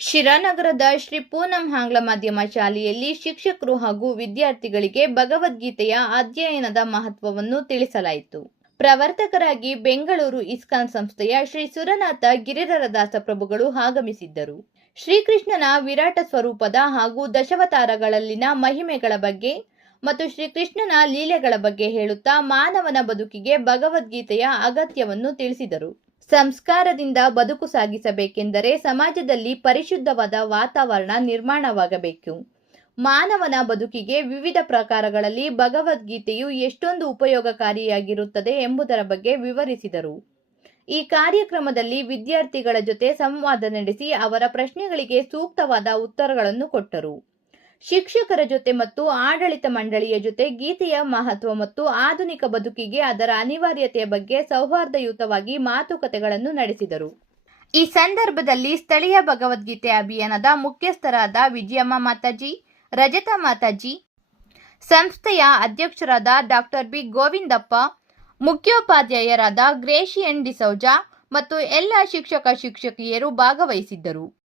ಶಿರಾನಗರದ ಶ್ರೀ ಪೂನಂ ಆಂಗ್ಲ ಮಾಧ್ಯಮ ಶಾಲೆಯಲ್ಲಿ ಶಿಕ್ಷಕರು ಹಾಗೂ ವಿದ್ಯಾರ್ಥಿಗಳಿಗೆ ಭಗವದ್ಗೀತೆಯ ಅಧ್ಯಯನದ ಮಹತ್ವವನ್ನು ತಿಳಿಸಲಾಯಿತು. ಪ್ರವರ್ತಕರಾಗಿ ಬೆಂಗಳೂರು ಇಸ್ಕಾನ್ ಸಂಸ್ಥೆಯ ಶ್ರೀ ಸುರನಾಥ ಗಿರಿಧರದಾಸ ಪ್ರಭುಗಳು ಆಗಮಿಸಿದ್ದರು. ಶ್ರೀಕೃಷ್ಣನ ವಿರಾಟ ಸ್ವರೂಪದ ಹಾಗೂ ದಶಾವತಾರಗಳಲ್ಲಿನ ಮಹಿಮೆಗಳ ಬಗ್ಗೆ ಮತ್ತು ಶ್ರೀಕೃಷ್ಣನ ಲೀಲೆಗಳ ಬಗ್ಗೆ ಹೇಳುತ್ತಾ ಮಾನವನ ಬದುಕಿಗೆ ಭಗವದ್ಗೀತೆಯ ಅಗತ್ಯವನ್ನು ತಿಳಿಸಿದರು. ಸಂಸ್ಕಾರದಿಂದ ಬದುಕು ಸಾಗಿಸಬೇಕೆಂದರೆ ಸಮಾಜದಲ್ಲಿ ಪರಿಶುದ್ಧವಾದ ವಾತಾವರಣ ನಿರ್ಮಾಣವಾಗಬೇಕು. ಮಾನವನ ಬದುಕಿಗೆ ವಿವಿಧ ಪ್ರಕಾರಗಳಲ್ಲಿ ಭಗವದ್ಗೀತೆಯು ಎಷ್ಟೊಂದು ಉಪಯೋಗಕಾರಿಯಾಗಿರುತ್ತದೆ ಎಂಬುದರ ಬಗ್ಗೆ ವಿವರಿಸಿದರು. ಈ ಕಾರ್ಯಕ್ರಮದಲ್ಲಿ ವಿದ್ಯಾರ್ಥಿಗಳ ಜೊತೆ ಸಂವಾದ ನಡೆಸಿ ಅವರ ಪ್ರಶ್ನೆಗಳಿಗೆ ಸೂಕ್ತವಾದ ಉತ್ತರಗಳನ್ನು ಕೊಟ್ಟರು. ಶಿಕ್ಷಕರ ಜೊತೆ ಮತ್ತು ಆಡಳಿತ ಮಂಡಳಿಯ ಜೊತೆ ಗೀತೆಯ ಮಹತ್ವ ಮತ್ತು ಆಧುನಿಕ ಬದುಕಿಗೆ ಅದರ ಅನಿವಾರ್ಯತೆಯ ಬಗ್ಗೆ ಸೌಹಾರ್ದಯುತವಾಗಿ ಮಾತುಕತೆಗಳನ್ನು ನಡೆಸಿದರು. ಈ ಸಂದರ್ಭದಲ್ಲಿ ಸ್ಥಳೀಯ ಭಗವದ್ಗೀತೆ ಅಭಿಯಾನದ ಮುಖ್ಯಸ್ಥರಾದ ವಿಜಯಮ್ಮ ಮಾತಾಜಿ, ರಜತಾ ಮಾತಾಜಿ, ಸಂಸ್ಥೆಯ ಅಧ್ಯಕ್ಷರಾದ ಡಾಕ್ಟರ್ ಬಿ ಗೋವಿಂದಪ್ಪ, ಮುಖ್ಯೋಪಾಧ್ಯಾಯರಾದ ಗ್ರೇಷಿಯನ್ ಡಿಸೌಜಾ ಮತ್ತು ಎಲ್ಲ ಶಿಕ್ಷಕ ಶಿಕ್ಷಕಿಯರು ಭಾಗವಹಿಸಿದ್ದರು.